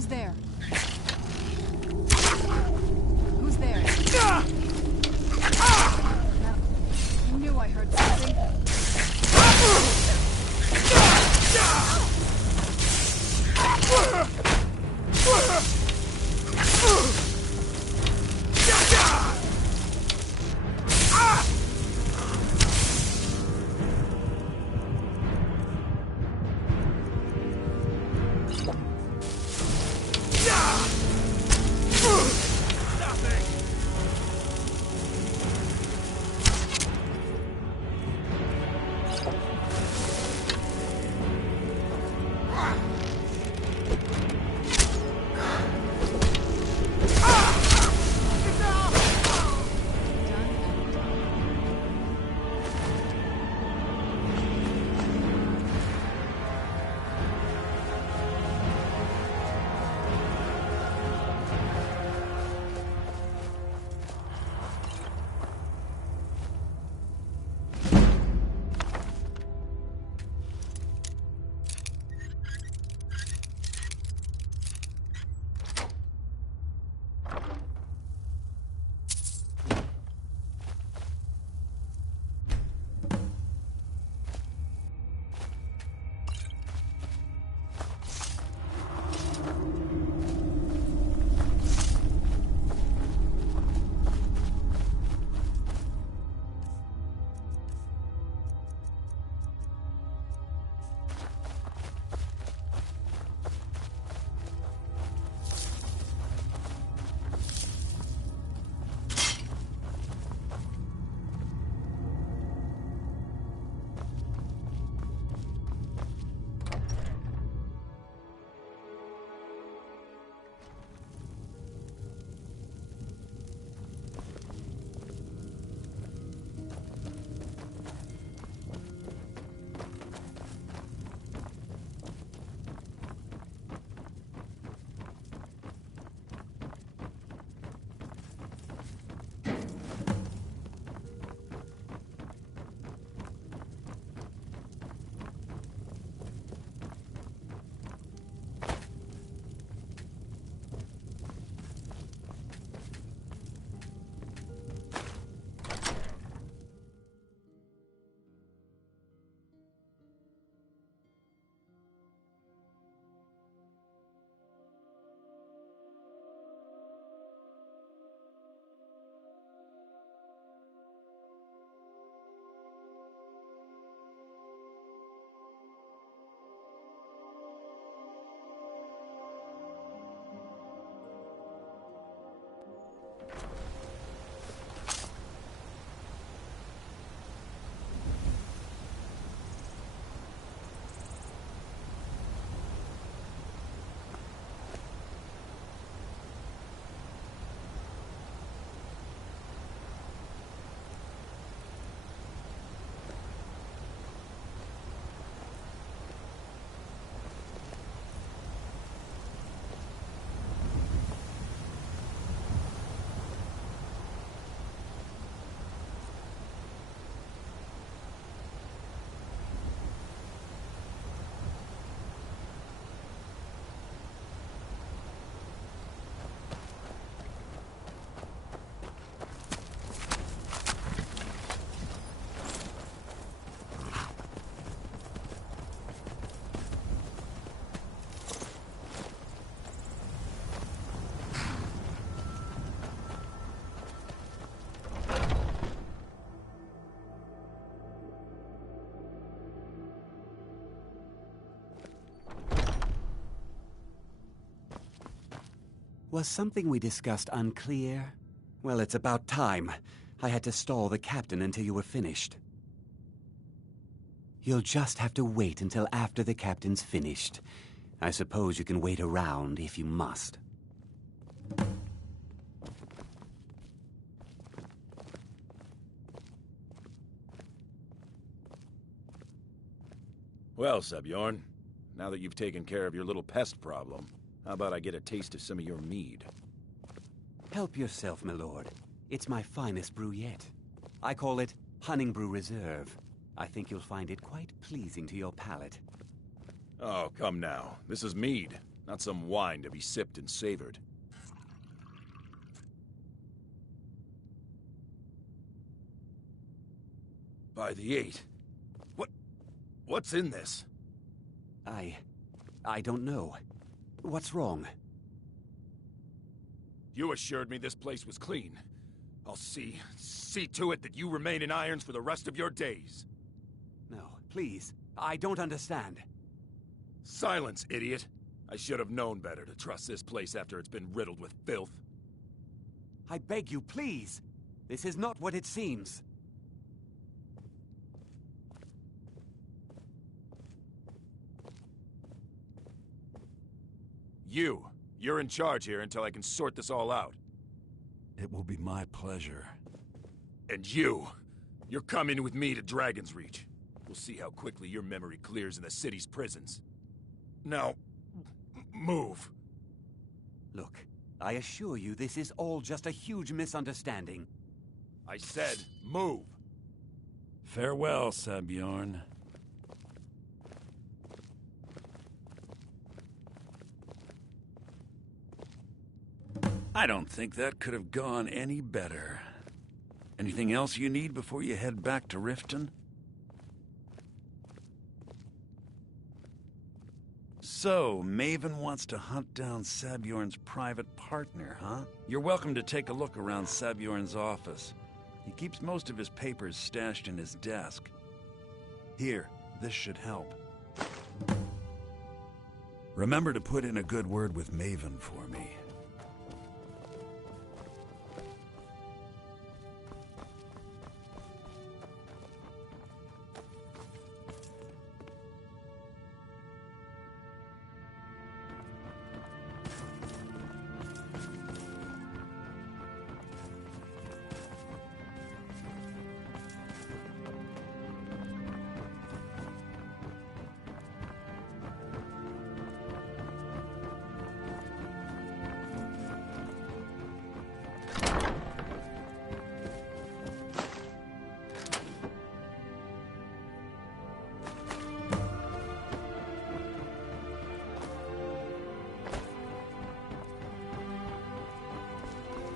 Who's there? Who's there? No. I knew I heard something. Was something we discussed unclear? Well, it's about time. I had to stall the captain until you were finished. You'll just have to wait until after the captain's finished. I suppose you can wait around if you must. Well, Subbjorn, now that you've taken care of your little pest problem, how about I get a taste of some of your mead? Help yourself, my lord. It's my finest brew yet. I call it Hunting Brew Reserve. I think you'll find it quite pleasing to your palate. Oh, come now. This is mead, not some wine to be sipped and savored. By the 8. What's in this? I don't know. What's wrong? You assured me this place was clean. I'll see to it that you remain in irons for the rest of your days. No, please. I don't understand. Silence, idiot. I should have known better to trust this place after it's been riddled with filth. I beg you, please. This is not what it seems. You're in charge here until I can sort this all out. It will be my pleasure. And you're coming with me to Dragon's Reach. We'll see how quickly your memory clears in the city's prisons. Now, move. Look, I assure you this is all just a huge misunderstanding. I said, move. Farewell, Sabjorn. I don't think that could have gone any better. Anything else you need before you head back to Riften? So, Maven wants to hunt down Sabjorn's private partner, huh? You're welcome to take a look around Sabjorn's office. He keeps most of his papers stashed in his desk. Here, this should help. Remember to put in a good word with Maven for me.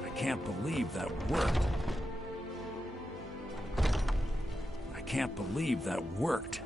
I can't believe that worked. I can't believe that worked.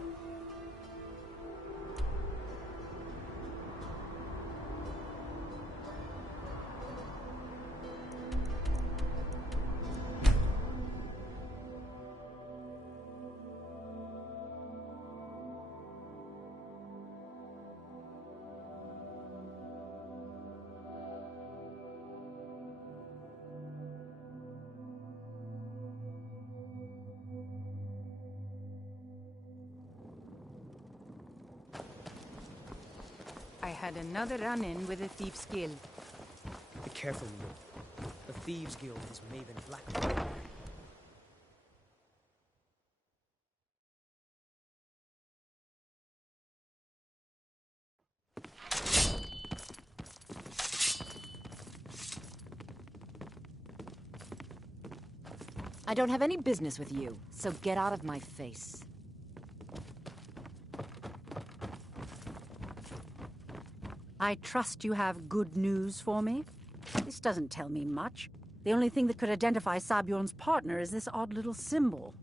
I had another run-in with the Thieves' Guild. Be careful, Leo. The Thieves' Guild is Maven Blackwood. I don't have any business with you, so get out of my face. I trust you have good news for me? This doesn't tell me much. The only thing that could identify Sabjorn's partner is this odd little symbol.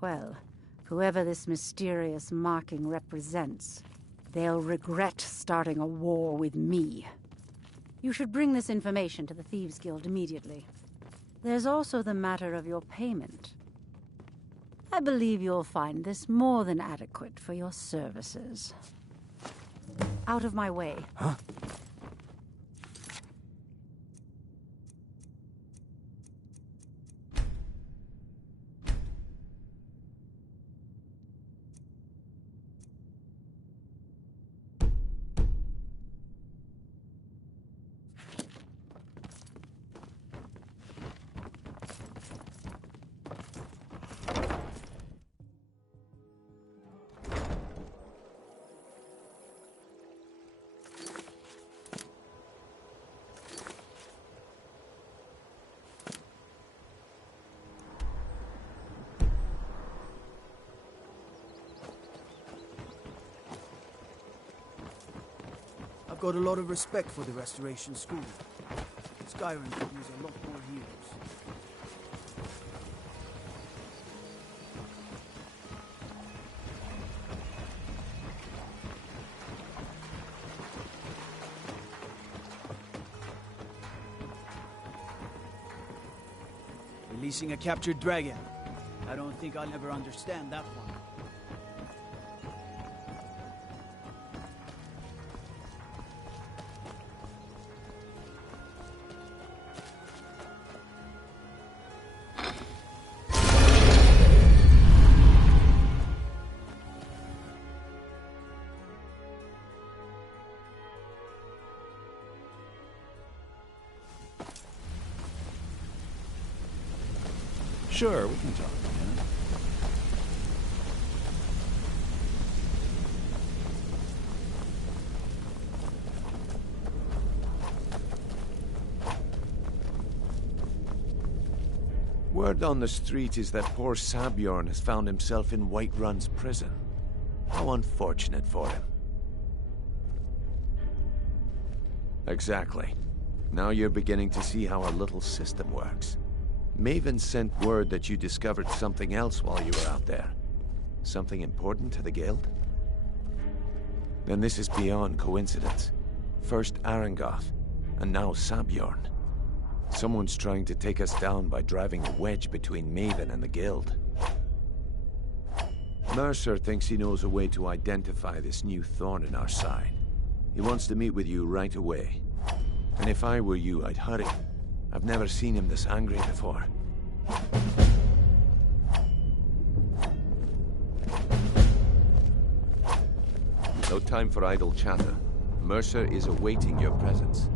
Well, whoever this mysterious marking represents, they'll regret starting a war with me. You should bring this information to the Thieves' Guild immediately. There's also the matter of your payment. I believe you'll find this more than adequate for your services. Out of my way. Huh? I've got a lot of respect for the Restoration School. Skyrim could use a lot more heroes. Releasing a captured dragon. I don't think I'll ever understand that one. Sure, we can talk again. Word on the street is that poor Sabjorn has found himself in Whiterun's prison. How unfortunate for him. Exactly. Now you're beginning to see how our little system works. Maven sent word that you discovered something else while you were out there. Something important to the Guild? Then this is beyond coincidence. First Arangoth, and now Sabjorn. Someone's trying to take us down by driving a wedge between Maven and the Guild. Mercer thinks he knows a way to identify this new thorn in our side. He wants to meet with you right away. And if I were you, I'd hurry. I've never seen him this angry before. No time for idle chatter. Mercer is awaiting your presence.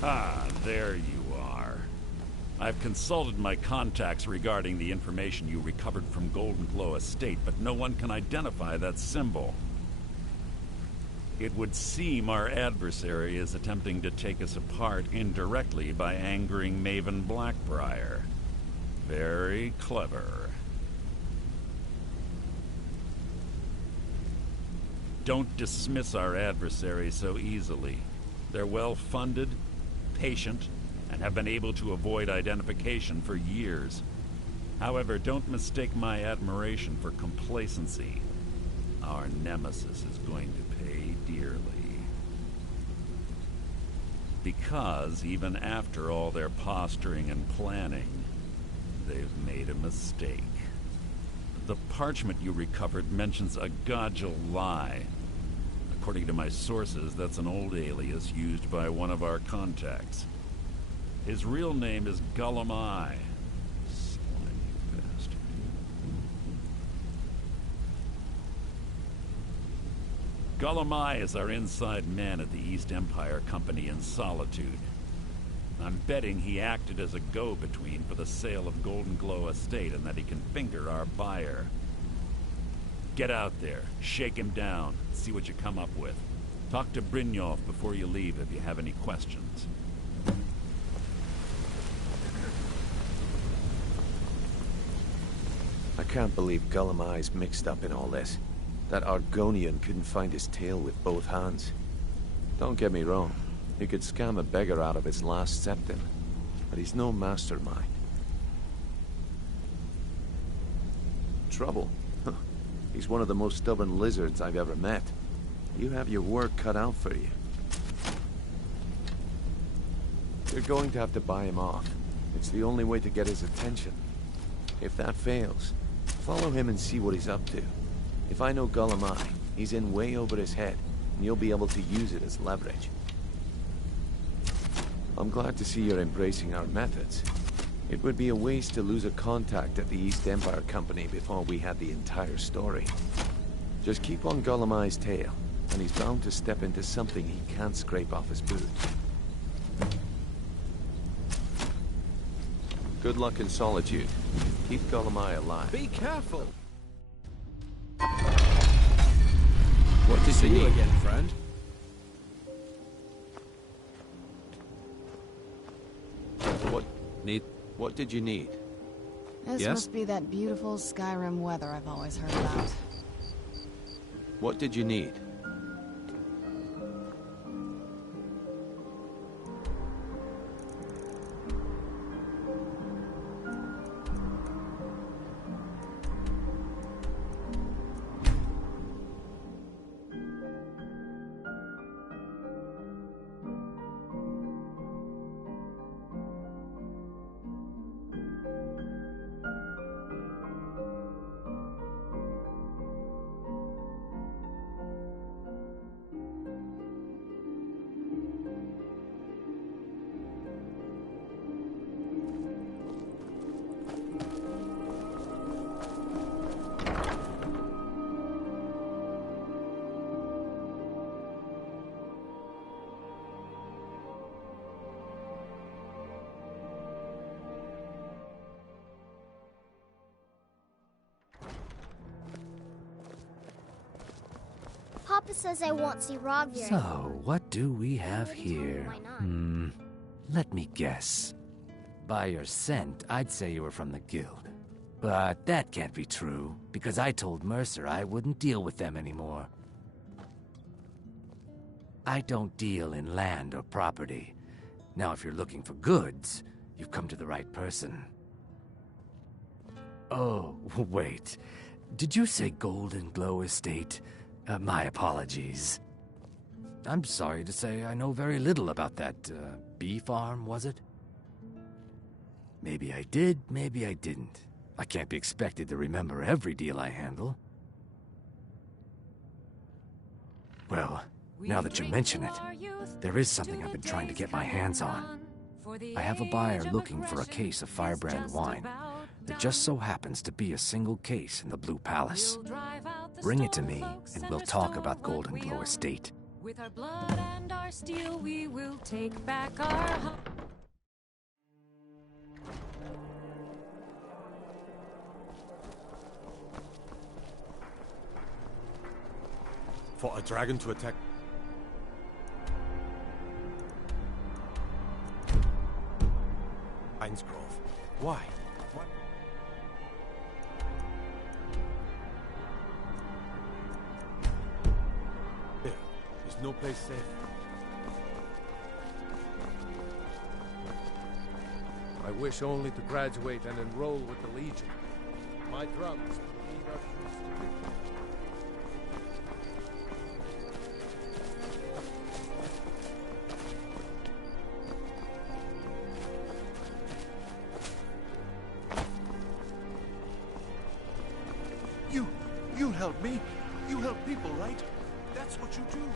Ah, there you are. I've consulted my contacts regarding the information you recovered from Golden Glow Estate, but no one can identify that symbol. It would seem our adversary is attempting to take us apart indirectly by angering Maven Blackbriar. Very clever. Don't dismiss our adversary so easily. They're well-funded, patient, and have been able to avoid identification for years. However, don't mistake my admiration for complacency. Our nemesis is going to pay dearly. Because even after all their posturing and planning, they've made a mistake. The parchment you recovered mentions a Godjal lie. According to my sources, that's an old alias used by one of our contacts. His real name is Gullum Eye. Slimy bastard. Gullum Eye is our inside man at the East Empire Company in Solitude. I'm betting he acted as a go-between for the sale of Golden Glow Estate and that he can finger our buyer. Get out there, shake him down, see what you come up with. Talk to Brynjolf before you leave if you have any questions. I can't believe Gullum Eye's mixed up in all this. That Argonian couldn't find his tail with both hands. Don't get me wrong. He could scam a beggar out of his last septim, but he's no mastermind. Trouble? Huh. He's one of the most stubborn lizards I've ever met. You have your work cut out for you. You're going to have to buy him off. It's the only way to get his attention. If that fails, follow him and see what he's up to. If I know Gullum Eye, he's in way over his head, and you'll be able to use it as leverage. I'm glad to see you're embracing our methods. It would be a waste to lose a contact at the East Empire Company before we had the entire story. Just keep on Gullum Eye's tail, and he's bound to step into something he can't scrape off his boot. Good luck in Solitude. Keep Gullum Eye alive. Be careful! What did you See you need? again, friend. What did you need? This Yes? must be that beautiful Skyrim weather I've always heard about. What did you need? Papa says I won't see Rogvier. So, what do we have here? Why not? Let me guess. By your scent, I'd say you were from the guild. But that can't be true, because I told Mercer I wouldn't deal with them anymore. I don't deal in land or property. Now, if you're looking for goods, you've come to the right person. Oh, wait. Did you say Golden Glow Estate? My apologies. I'm sorry to say I know very little about that, bee farm, was it? Maybe I did, maybe I didn't. I can't be expected to remember every deal I handle. Well, now that you mention it, there is something I've been trying to get my hands on. I have a buyer looking for a case of Firebrand wine. There just so happens to be a single case in the Blue Palace. Bring it to me, and we'll talk about Golden Glow Estate. With our blood and our steel, we will take back our home. For a dragon to attack. Ainsgrove. Why? What? There. There's no place safe. I wish only to graduate and enroll with the Legion. My drums will lead our troops to victory. You help me. You help people, right? That's what what you do.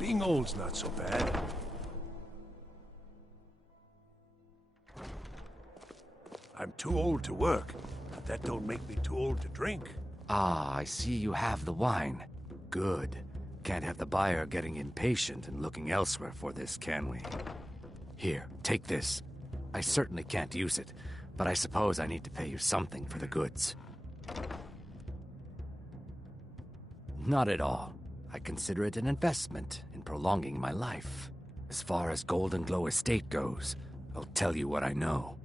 Being old's not so bad. I'm too old to work, but that don't make me too old to drink. Ah, I see you have the wine. Good. Can't have the buyer getting impatient and looking elsewhere for this, can we? Here, take this. I certainly can't use it, but I suppose I need to pay you something for the goods. Not at all. I consider it an investment in prolonging my life. As far as Golden Glow Estate goes, I'll tell you what I know.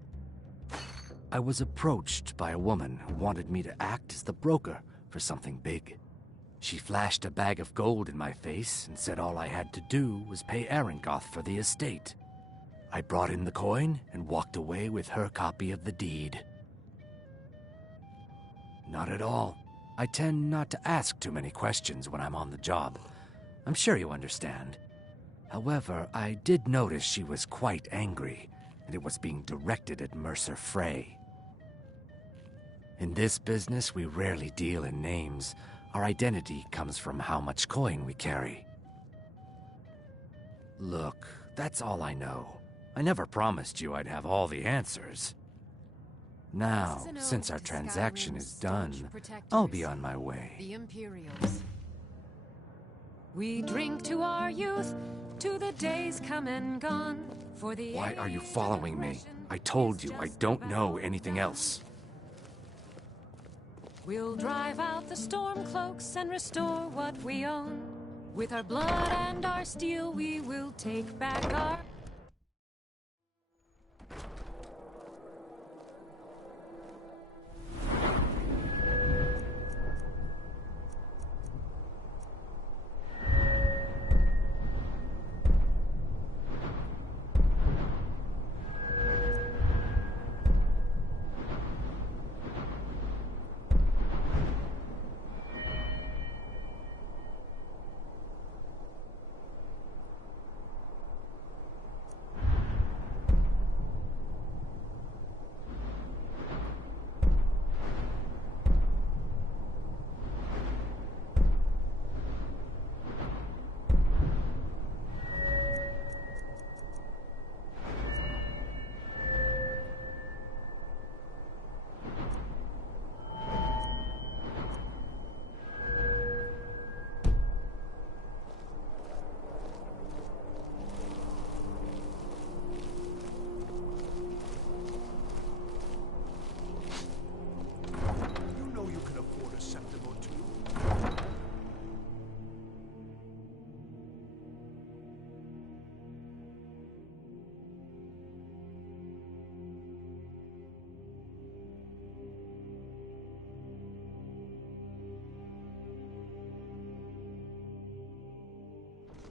I was approached by a woman who wanted me to act as the broker for something big. She flashed a bag of gold in my face and said all I had to do was pay Arangoth for the estate. I brought in the coin and walked away with her copy of the deed. Not at all. I tend not to ask too many questions when I'm on the job. I'm sure you understand. However, I did notice she was quite angry, and it was being directed at Mercer Frey. In this business, we rarely deal in names. Our identity comes from how much coin we carry. Look, that's all I know. I never promised you I'd have all the answers. Now, since our transaction is done, I'll be on my way. The Imperials. We drink to our youth, to the days come and gone. For the Why are you following me? I told you I don't know anything else. We'll drive out the storm cloaks and restore what we own. With our blood and our steel, we will take back our...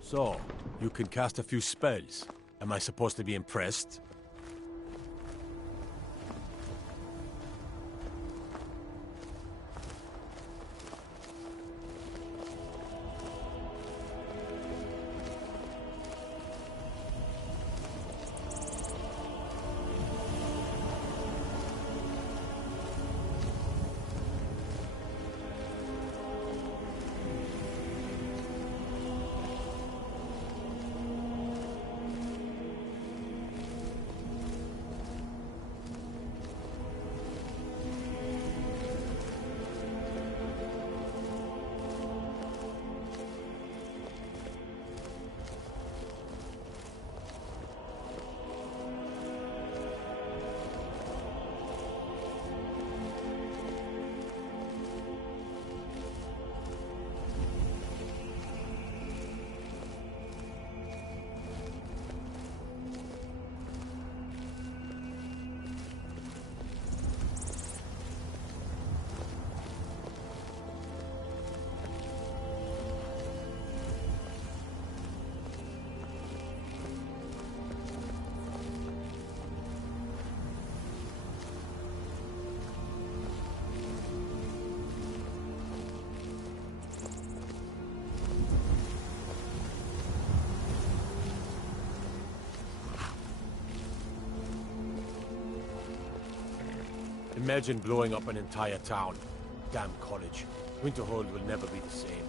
So, you can cast a few spells. Am I supposed to be impressed? Imagine blowing up an entire town. Damn college. Winterhold will never be the same.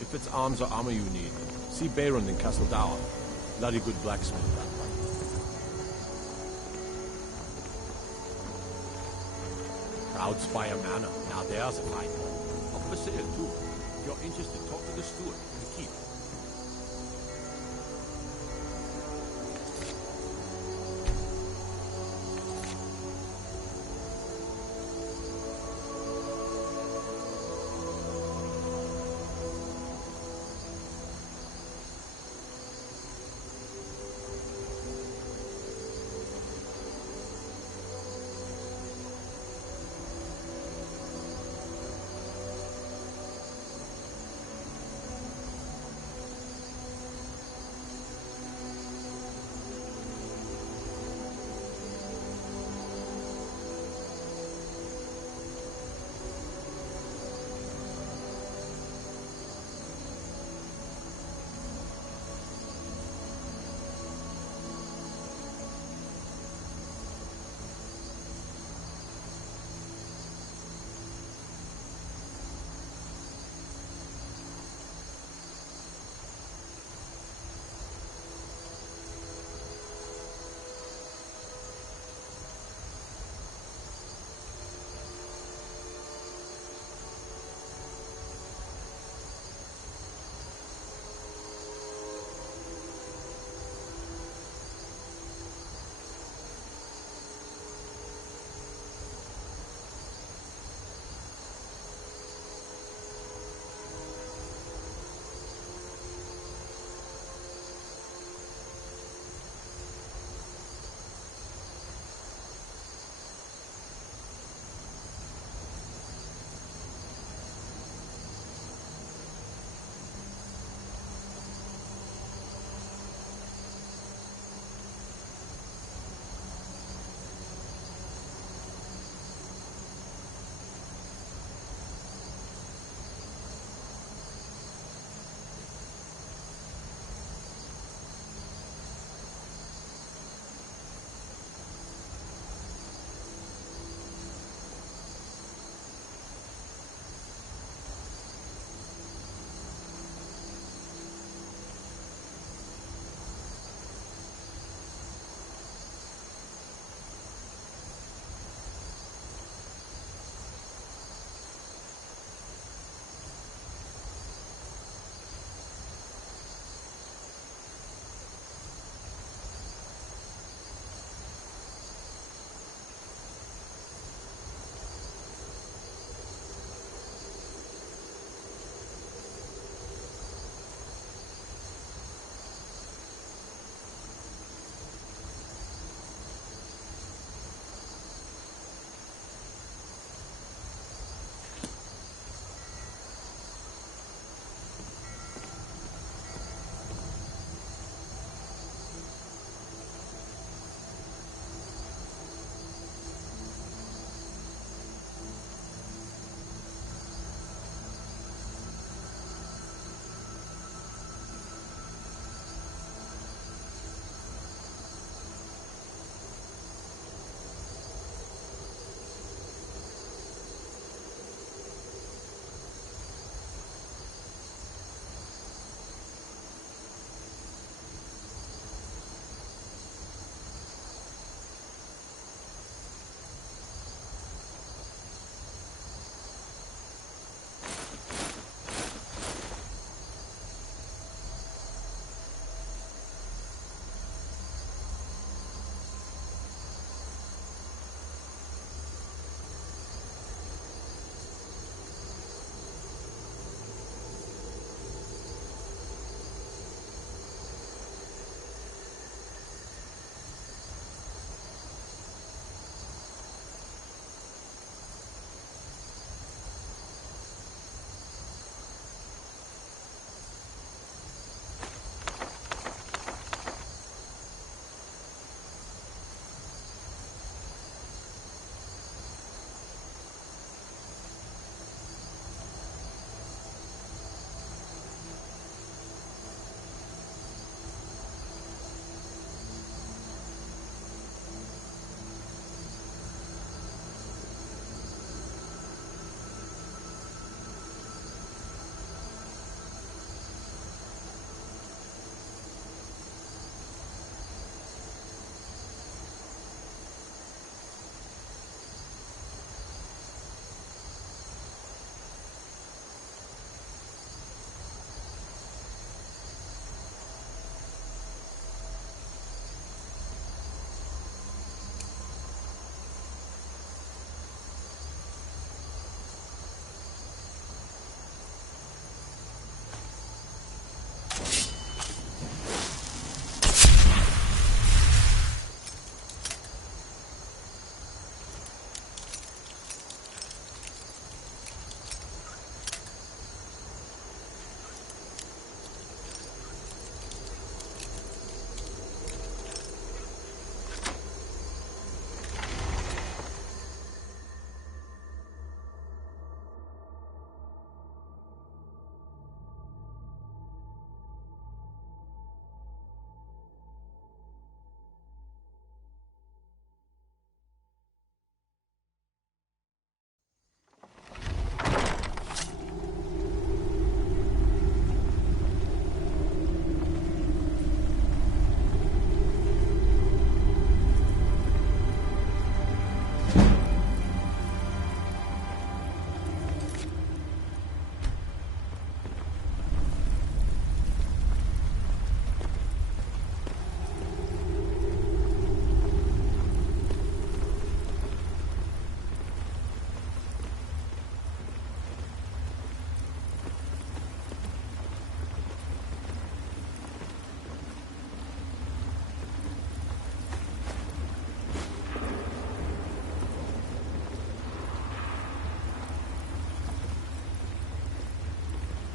If it's arms or armor you need, see Bayron in Castle Dower. Bloody good blacksmith, that one. Proud Spire Manor. Now there's a fight. Up for sale, too. If you're interested, talk to the steward in the keep.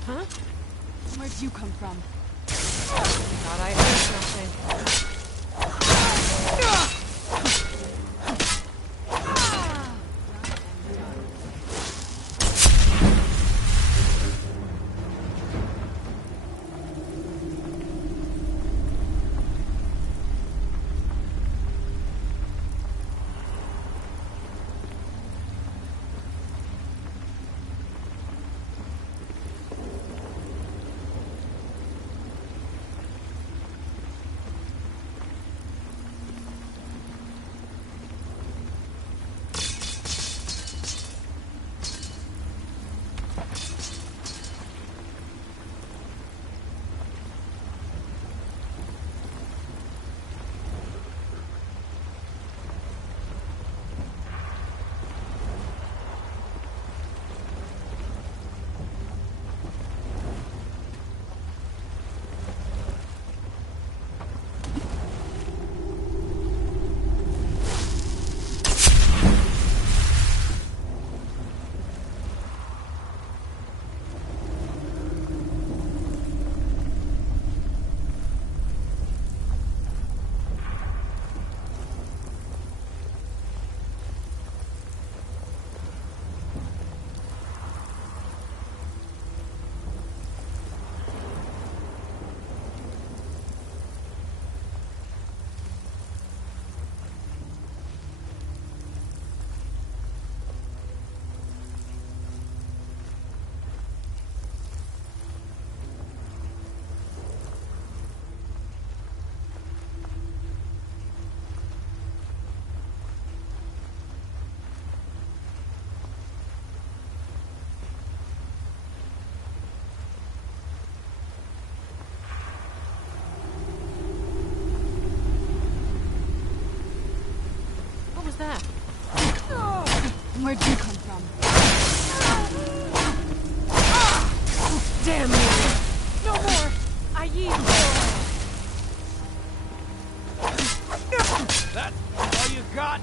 Huh? Where'd you come from? Thought I heard something. That? Where'd you come from? Damn you! No more! I yield! That all you got?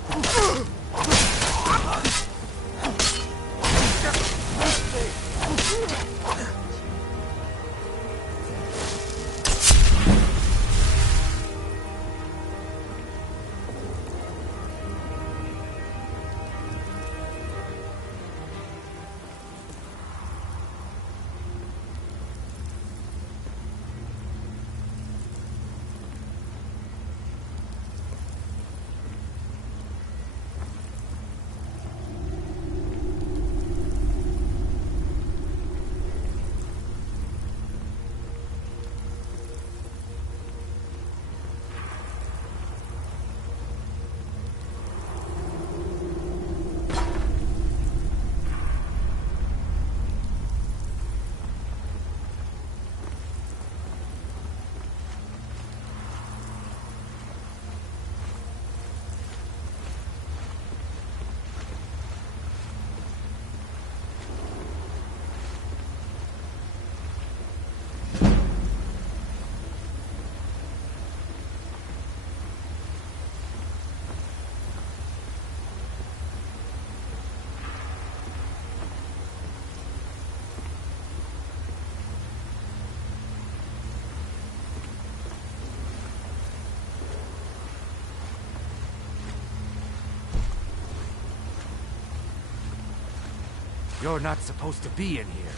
You're not supposed to be in here.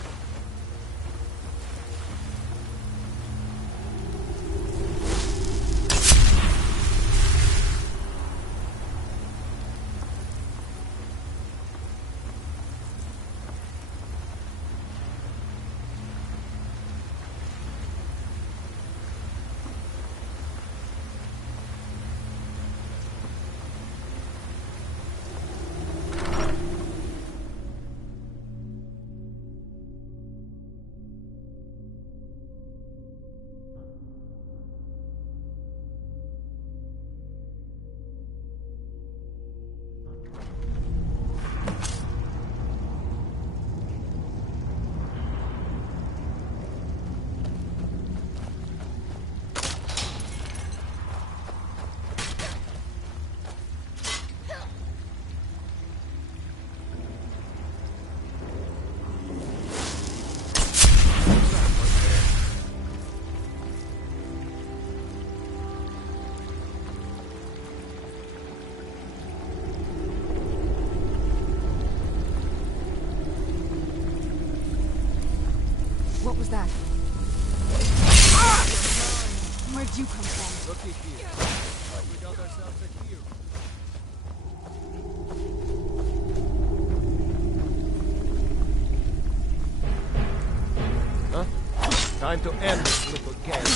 Where'd you come from? Looky here. We got ourselves a hero. Huh? Time to end this little game.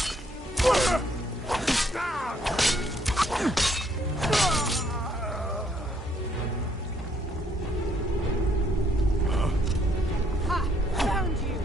Ha! Found you!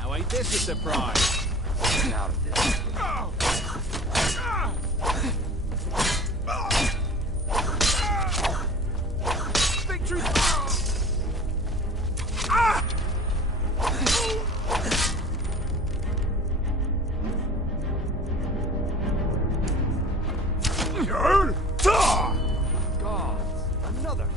Now ain't this a surprise? Get out of this. Victory! God, another.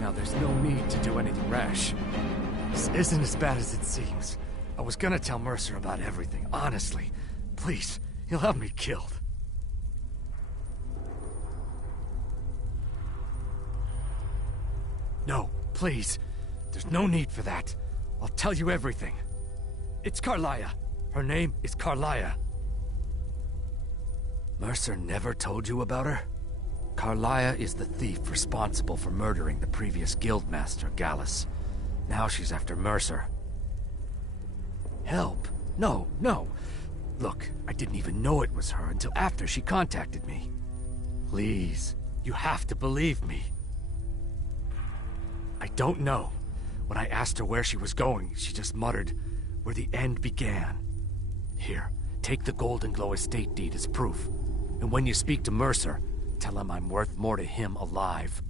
Now there's no need to do anything rash. This isn't as bad as it seems. I was gonna tell Mercer about everything, honestly. Please, he'll have me killed. No, please. There's no need for that. I'll tell you everything. It's Carlia. Her name is Carlia. Mercer never told you about her? Carlia is the thief responsible for murdering the previous guildmaster, Gallus. Now she's after Mercer. Help? No, no. Look, I didn't even know it was her until after she contacted me. Please, you have to believe me. I don't know. When I asked her where she was going, she just muttered, "Where the end began." Here, take the Golden Glow estate deed as proof. And when you speak to Mercer, tell him I'm worth more to him alive.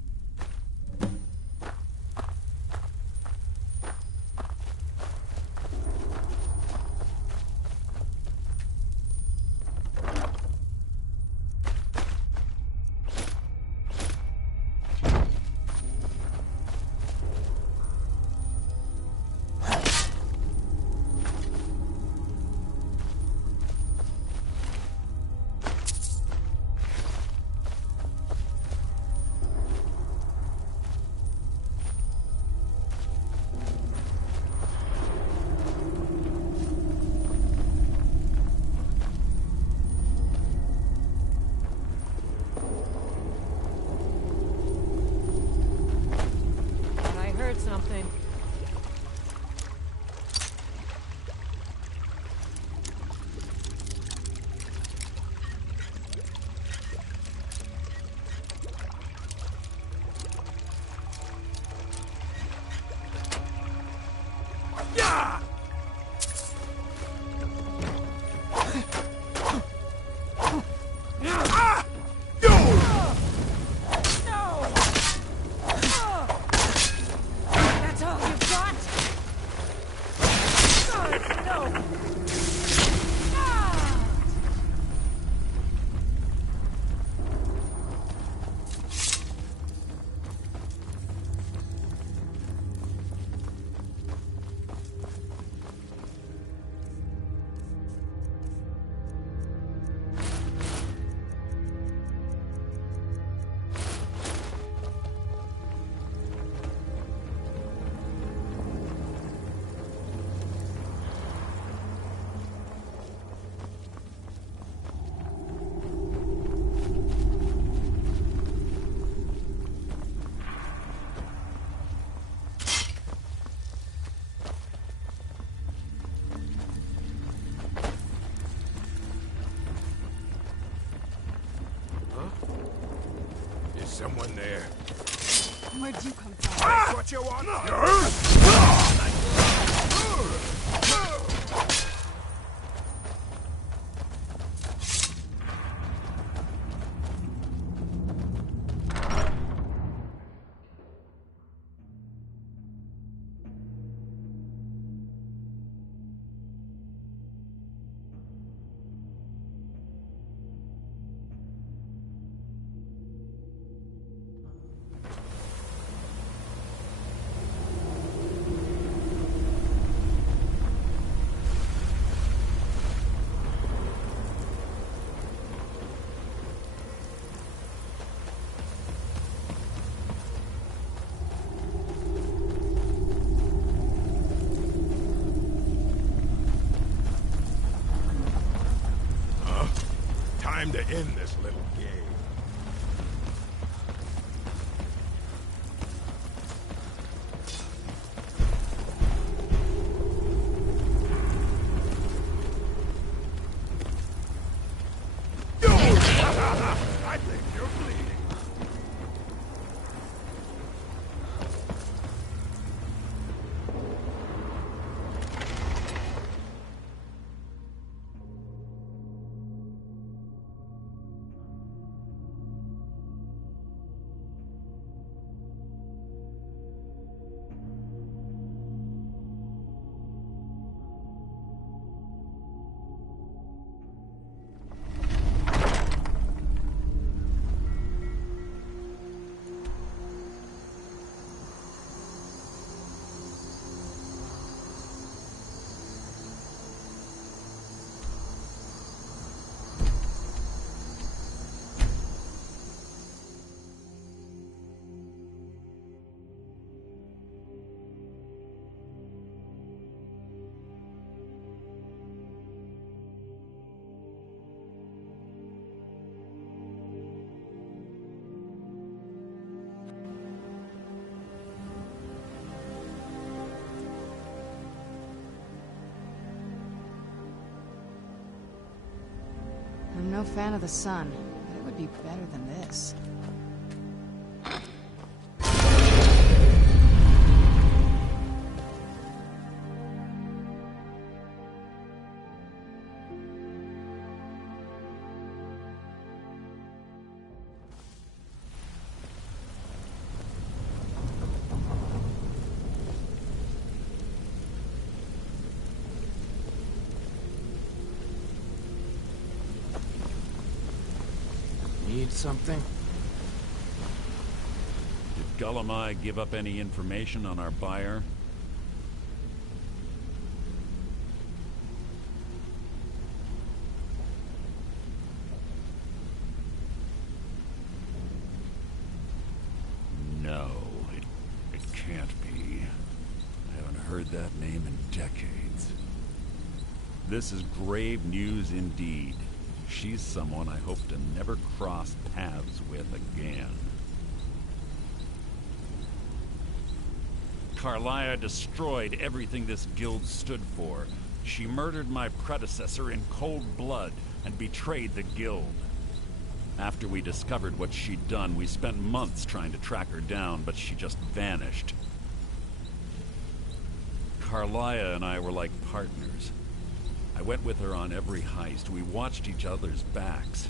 someone there. Where'd you come from? That's what you want? Time to end this little game. I think you're bleeding. I'm no fan of the sun, but it would be better than this. Need something? Did Gullamai give up any information on our buyer? No, it can't be. I haven't heard that name in decades. This is grave news indeed. She's someone I hope to never cross paths with again. Carlia destroyed everything this guild stood for. She murdered my predecessor in cold blood and betrayed the guild. After we discovered what she'd done, we spent months trying to track her down, but she just vanished. Carlia and I were like partners. I went with her on every heist. We watched each other's backs.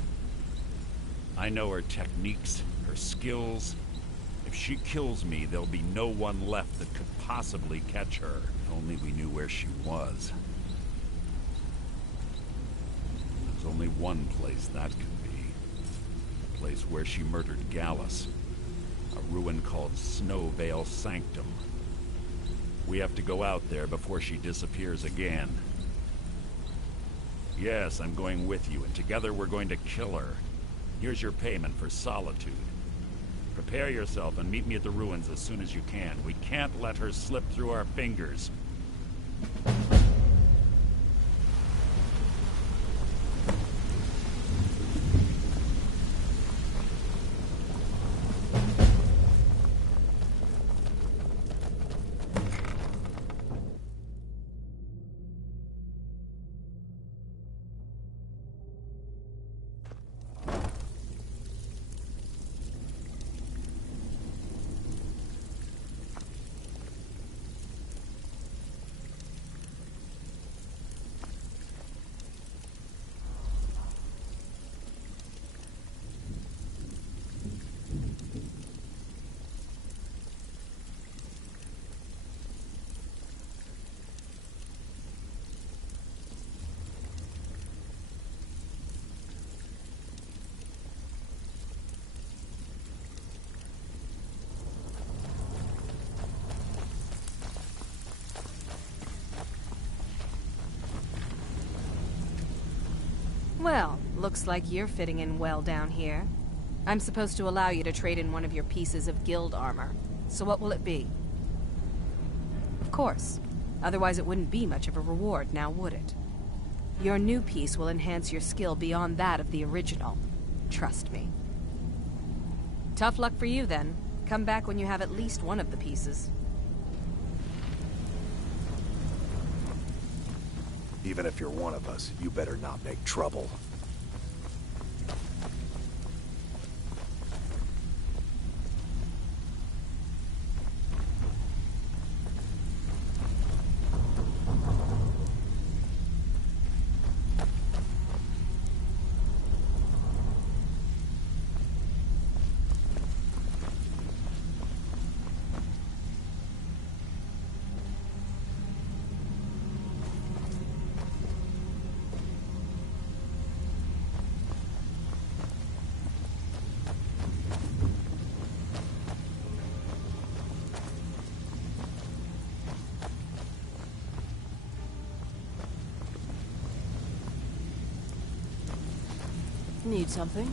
I know her techniques, her skills. If she kills me, there'll be no one left that could possibly catch her. If only we knew where she was. There's only one place that could be. The place where she murdered Gallus. A ruin called Snow Vale Sanctum. We have to go out there before she disappears again. Yes, I'm going with you, and together we're going to kill her. Here's your payment for solitude. Prepare yourself and meet me at the ruins as soon as you can. We can't let her slip through our fingers. Well, looks like you're fitting in well down here. I'm supposed to allow you to trade in one of your pieces of guild armor. So what will it be? Of course. Otherwise it wouldn't be much of a reward, now would it? Your new piece will enhance your skill beyond that of the original. Trust me. Tough luck for you, then. Come back when you have at least one of the pieces. Even if you're one of us, you better not make trouble. Need something?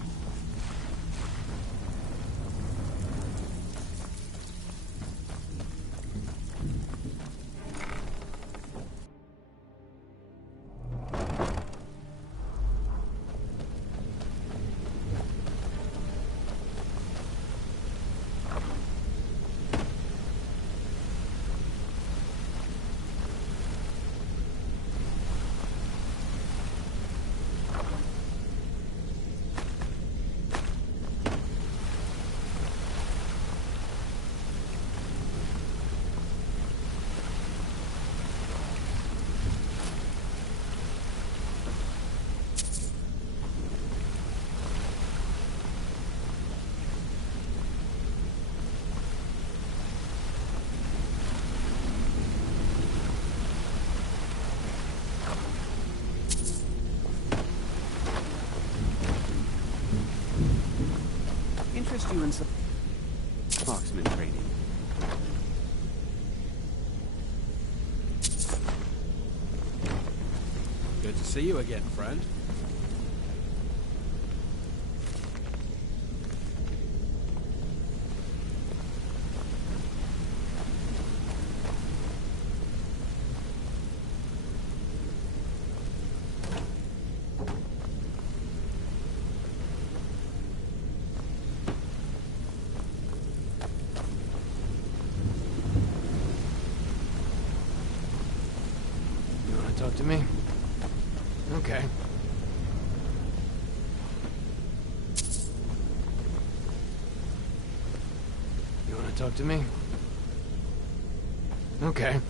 Interest you in some marksman training? Good to see you again, friend. Talk to me? Okay. You wanna talk to me? Okay.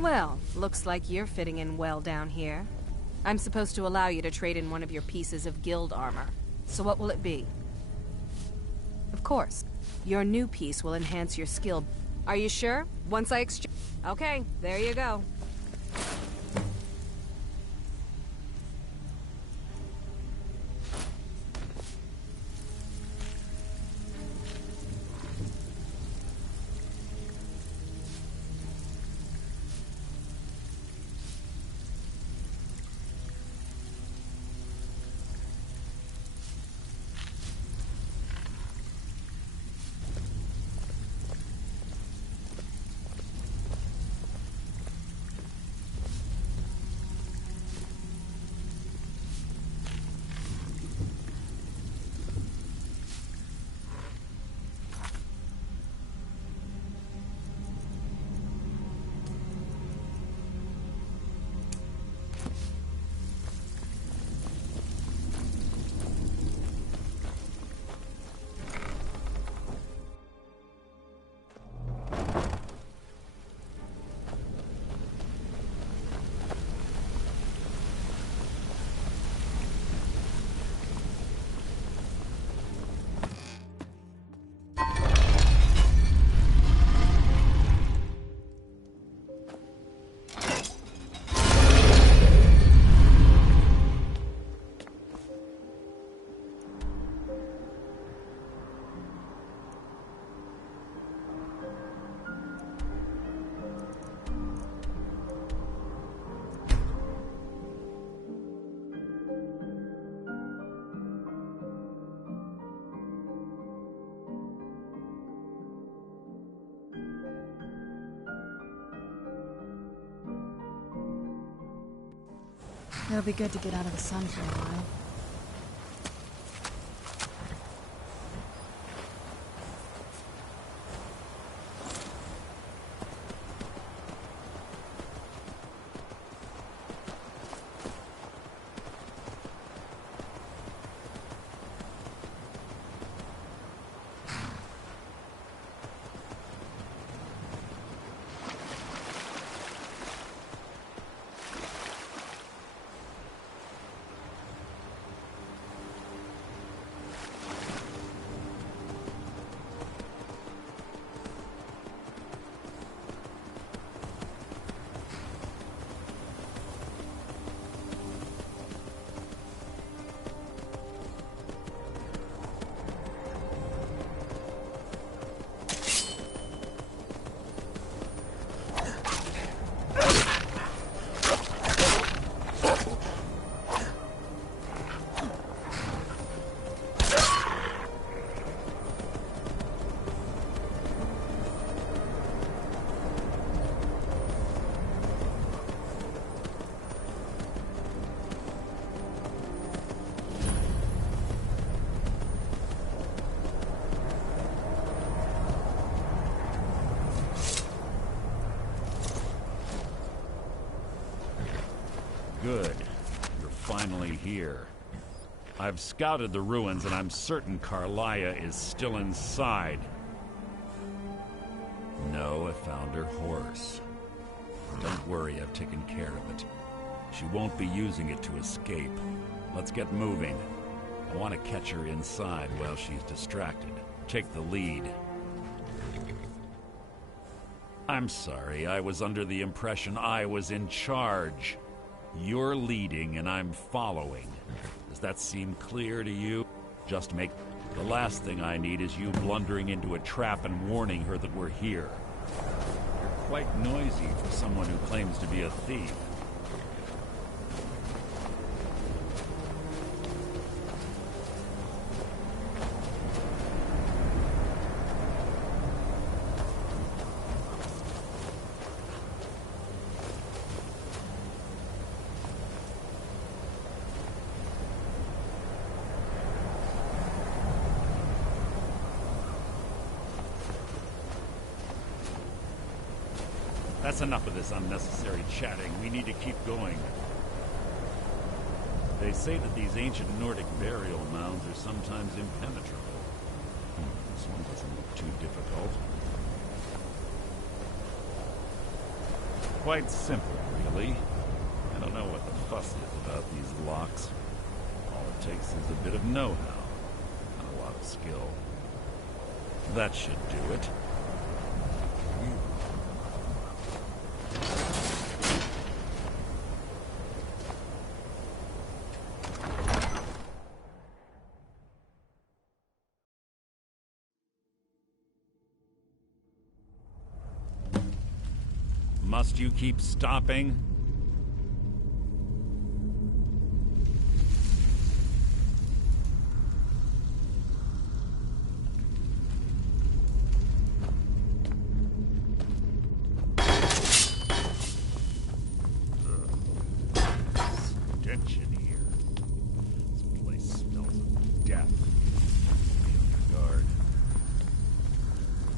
Well, looks like you're fitting in well down here. I'm supposed to allow you to trade in one of your pieces of guild armor. So what will it be? Of course. Your new piece will enhance your skill. Are you sure? Once I exchange... Okay, there you go. It'll be good to get out of the sun for a while. Good. You're finally here. I've scouted the ruins and I'm certain Carlia is still inside. No, I found her horse. Don't worry, I've taken care of it. She won't be using it to escape. Let's get moving. I want to catch her inside while she's distracted. Take the lead. I'm sorry, I was under the impression I was in charge. You're leading and I'm following. Does that seem clear to you? Just make... The last thing I need is you blundering into a trap and warning her that we're here. You're quite noisy for someone who claims to be a thief. That's enough of this unnecessary chatting. We need to keep going. They say that these ancient Nordic burial mounds are sometimes impenetrable. This one doesn't look too difficult. Quite simple, really. I don't know what the fuss is about these locks. All it takes is a bit of know-how and a lot of skill. That should do it. Must you keep stopping? Stench in here. This place smells of death. Be on your guard.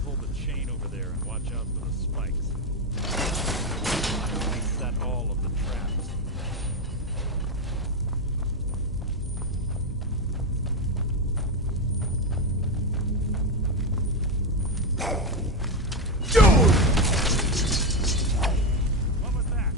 Pull the chain over there and watch out for the spikes. Set all of the traps. What was that?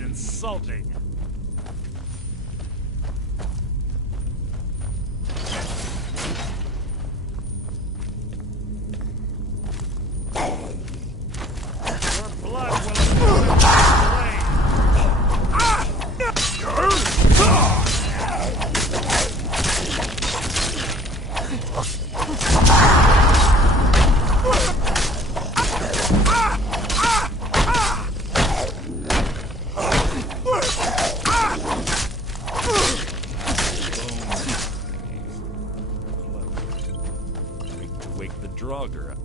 Insulting. Your blood will wake the Draugr up.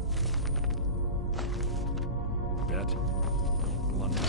Bet. Don't blunder.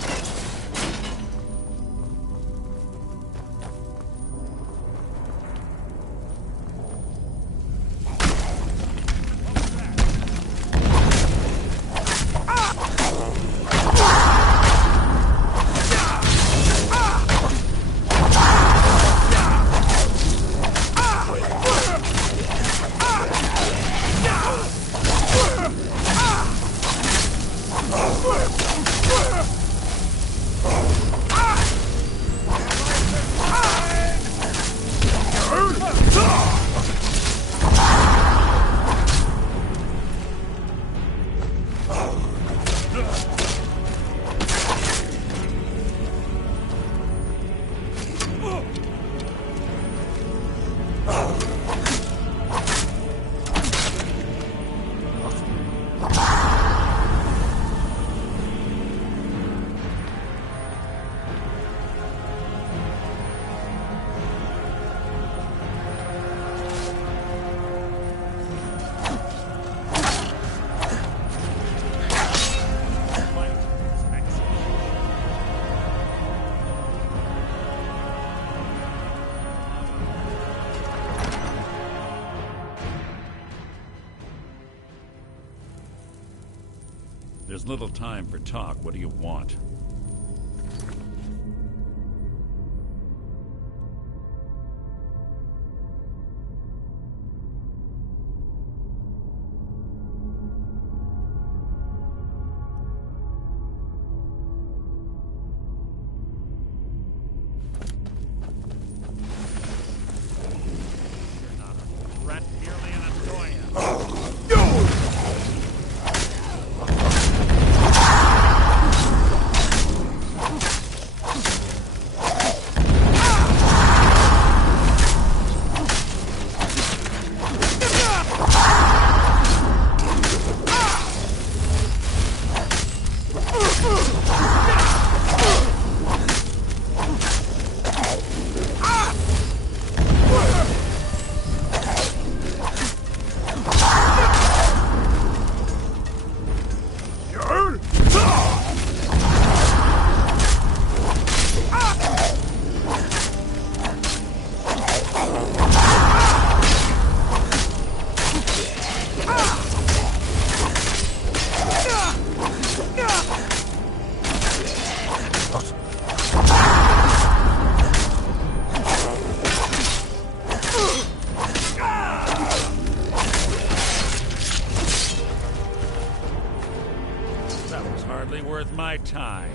There's little time for talk. What do you want? You're not a threat, merely an annoyance. worth my time.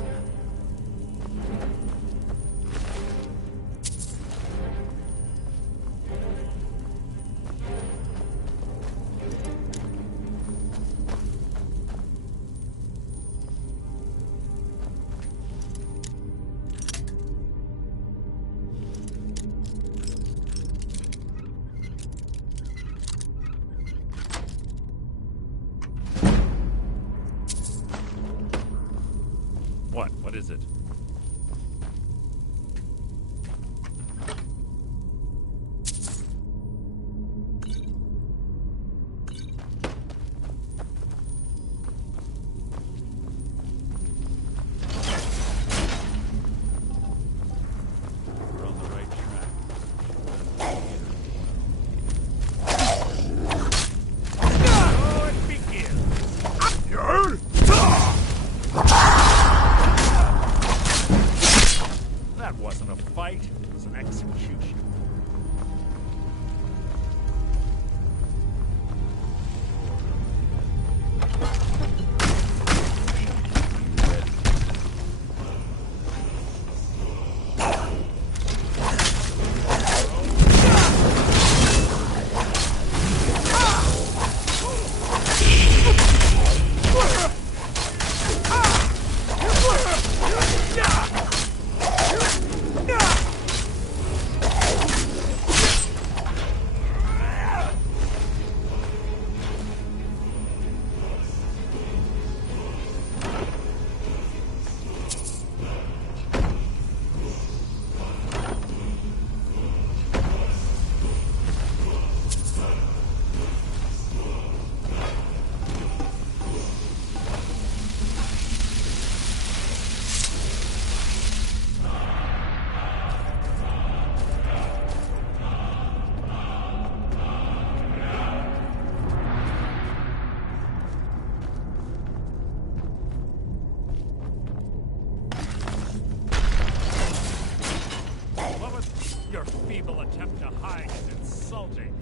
What is it? We're on the right track. Oh, it begins! You heard? That wasn't a fight, it was an execution. Your feeble attempt to hide is insulting.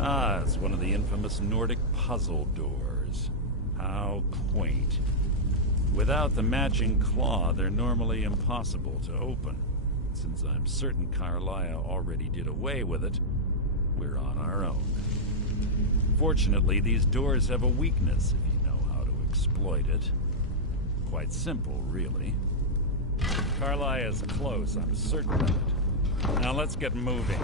Ah, it's one of the infamous Nordic puzzle doors. How quaint. Without the matching claw, they're normally impossible to open. Since I'm certain Carlia already did away with it, we're on our own. Fortunately, these doors have a weakness if you know how to exploit it. Quite simple, really. Carlia is close, I'm certain of it. Now let's get moving.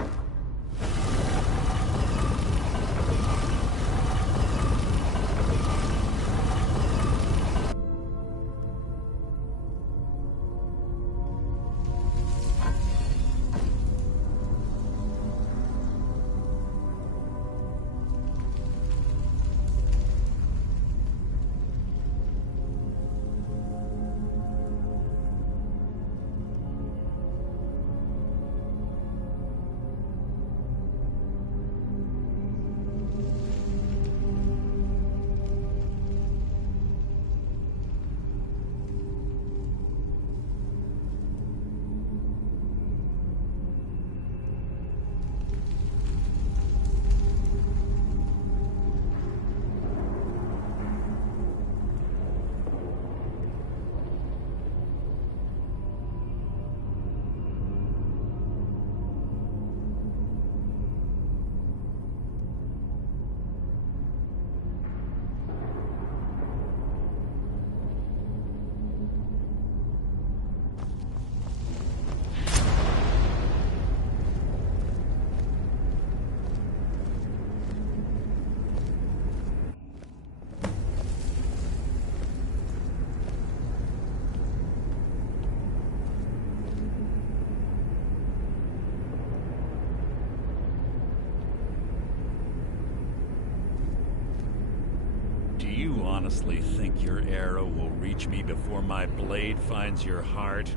Honestly think your arrow will reach me before my blade finds your heart?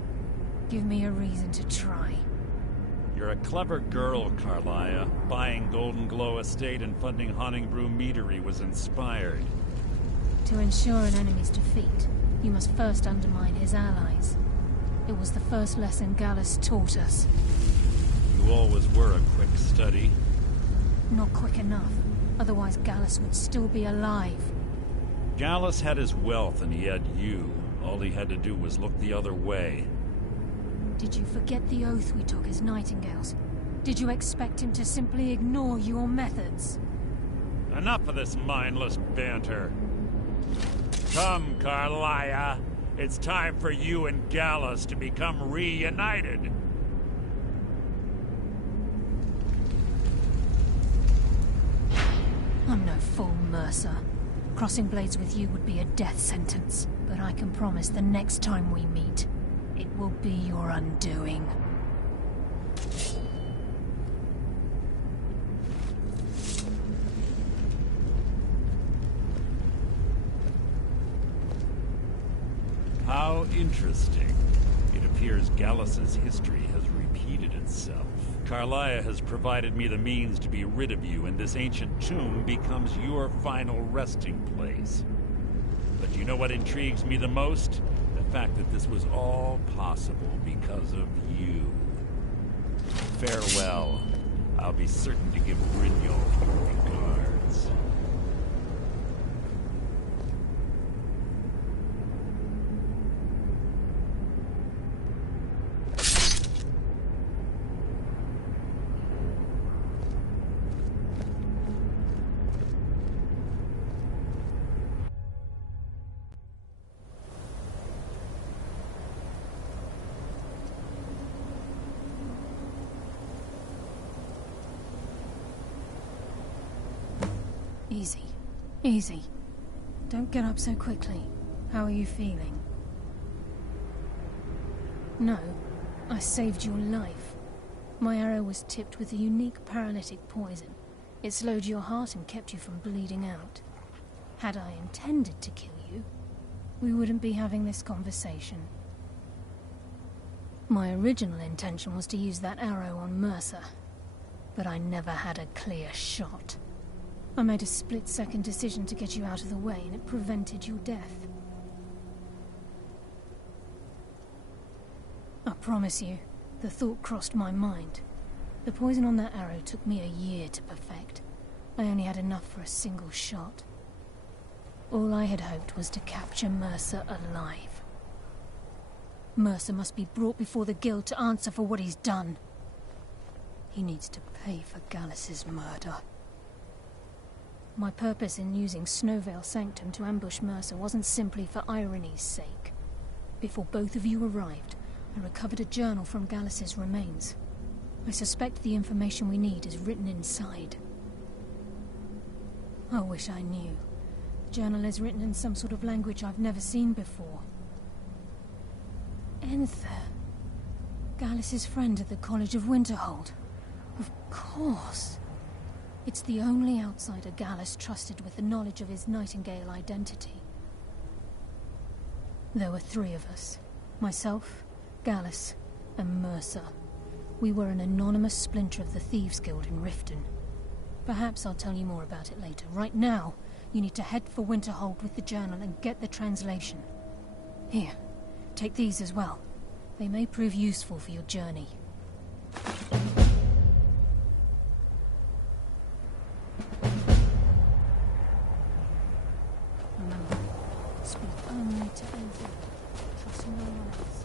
Give me a reason to try. You're a clever girl, Carlia. Buying Golden Glow Estate and funding Honningbrew Meadery was inspired. To ensure an enemy's defeat, you must first undermine his allies. It was the first lesson Gallus taught us. You always were a quick study. Not quick enough. Otherwise Gallus would still be alive. Gallus had his wealth and he had you. All he had to do was look the other way. Did you forget the oath we took as Nightingales? Did you expect him to simply ignore your methods? Enough of this mindless banter. Come, Carlia. It's time for you and Gallus to become reunited. I'm no fool, Mercer. Crossing blades with you would be a death sentence. But I can promise the next time we meet, it will be your undoing. How interesting. It appears Gallus's history has repeated itself. Carlia has provided me the means to be rid of you, and this ancient tomb becomes your final resting place. But you know what intrigues me the most? The fact that this was all possible because of you. Farewell. I'll be certain to give Brynjolf your regards. Easy. Easy. Don't get up so quickly. How are you feeling? No, I saved your life. My arrow was tipped with a unique paralytic poison. It slowed your heart and kept you from bleeding out. Had I intended to kill you, we wouldn't be having this conversation. My original intention was to use that arrow on Mercer, but I never had a clear shot. I made a split-second decision to get you out of the way, and it prevented your death. I promise you, the thought crossed my mind. The poison on that arrow took me a year to perfect. I only had enough for a single shot. All I had hoped was to capture Mercer alive. Mercer must be brought before the Guild to answer for what he's done. He needs to pay for Gallus's murder. My purpose in using Snowvale Sanctum to ambush Mercer wasn't simply for irony's sake. Before both of you arrived, I recovered a journal from Gallus's remains. I suspect the information we need is written inside. I wish I knew. The journal is written in some sort of language I've never seen before. Enther. Gallus's friend at the College of Winterhold. Of course. It's the only outsider Gallus trusted with the knowledge of his Nightingale identity. There were 3 of us. Myself, Gallus, and Mercer. We were an anonymous splinter of the Thieves Guild in Riften. Perhaps I'll tell you more about it later. Right now, you need to head for Winterhold with the journal and get the translation. Here, take these as well. They may prove useful for your journey. Remember, speak only to Enther. Trust no one else.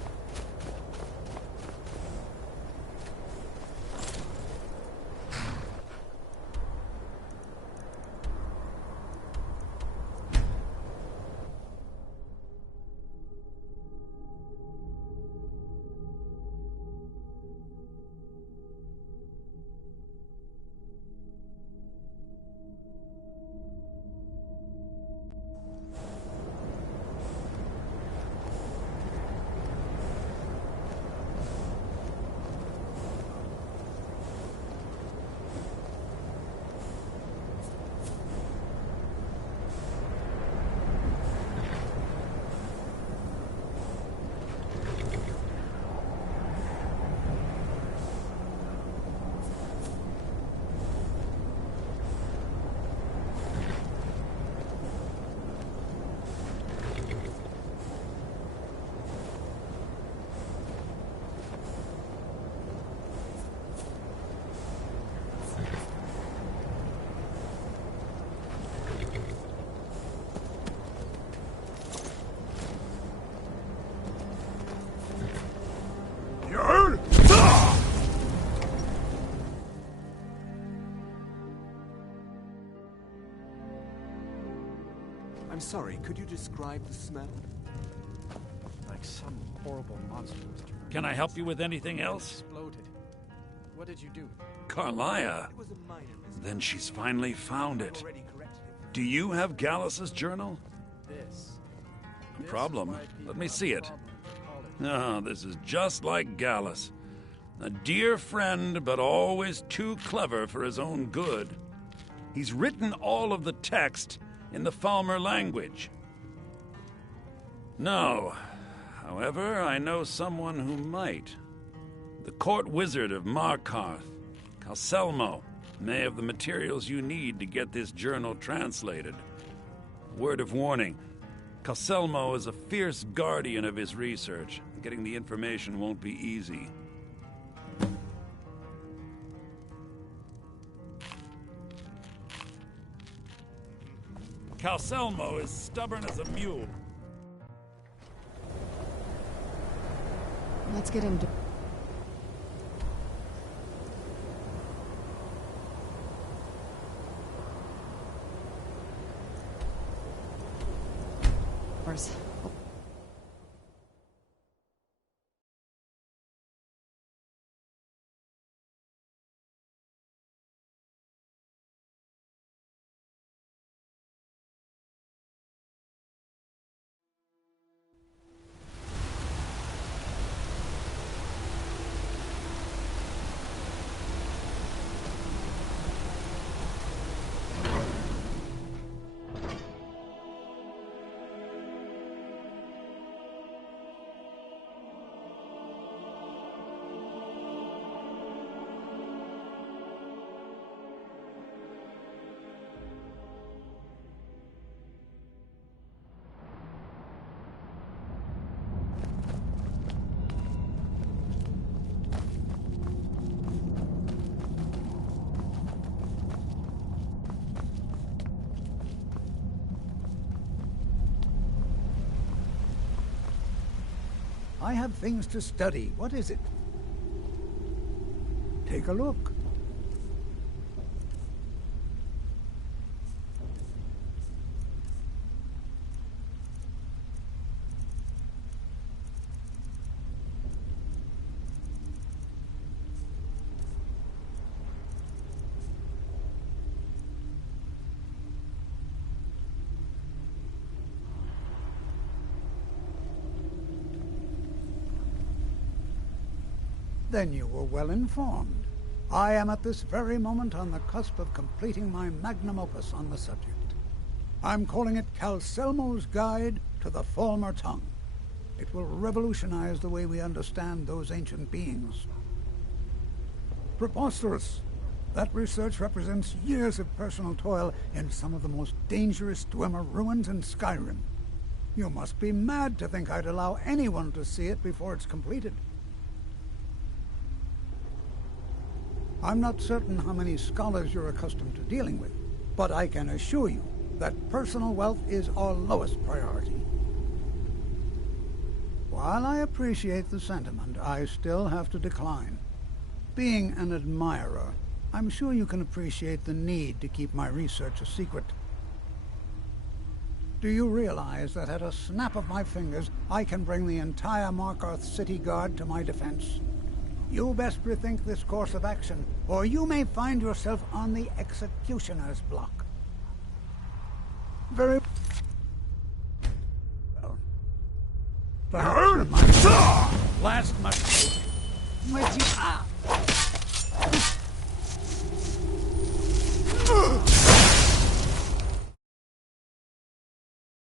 I'm sorry, could you describe the smell? Like some horrible monster was trying. Can I help you with anything else? Exploded. What did you do? Carlia? Then she's finally found it. Do you have Gallus's journal? This. No problem. Let me see it. Oh, this is just like Gallus. A dear friend, but always too clever for his own good. He's written all of the text in the Falmer language. No. However, I know someone who might. The court wizard of Markarth, Calselmo, may have the materials you need to get this journal translated. Word of warning, Calselmo is a fierce guardian of his research. Getting the information won't be easy. Calselmo is stubborn as a mule. Let's get him to... I have things to study. What is it? Take a look. Then you were well informed. I am at this very moment on the cusp of completing my magnum opus on the subject. I'm calling it Calselmo's Guide to the Falmer Tongue. It will revolutionize the way we understand those ancient beings. Preposterous! That research represents years of personal toil in some of the most dangerous Dwemer ruins in Skyrim. You must be mad to think I'd allow anyone to see it before it's completed. I'm not certain how many scholars you're accustomed to dealing with, but I can assure you that personal wealth is our lowest priority. While I appreciate the sentiment, I still have to decline. Being an admirer, I'm sure you can appreciate the need to keep my research a secret. Do you realize that at a snap of my fingers, I can bring the entire Markarth City Guard to my defense? You best rethink this course of action, or you may find yourself on the executioner's block. Very well. Perhaps my last mistake. Would you...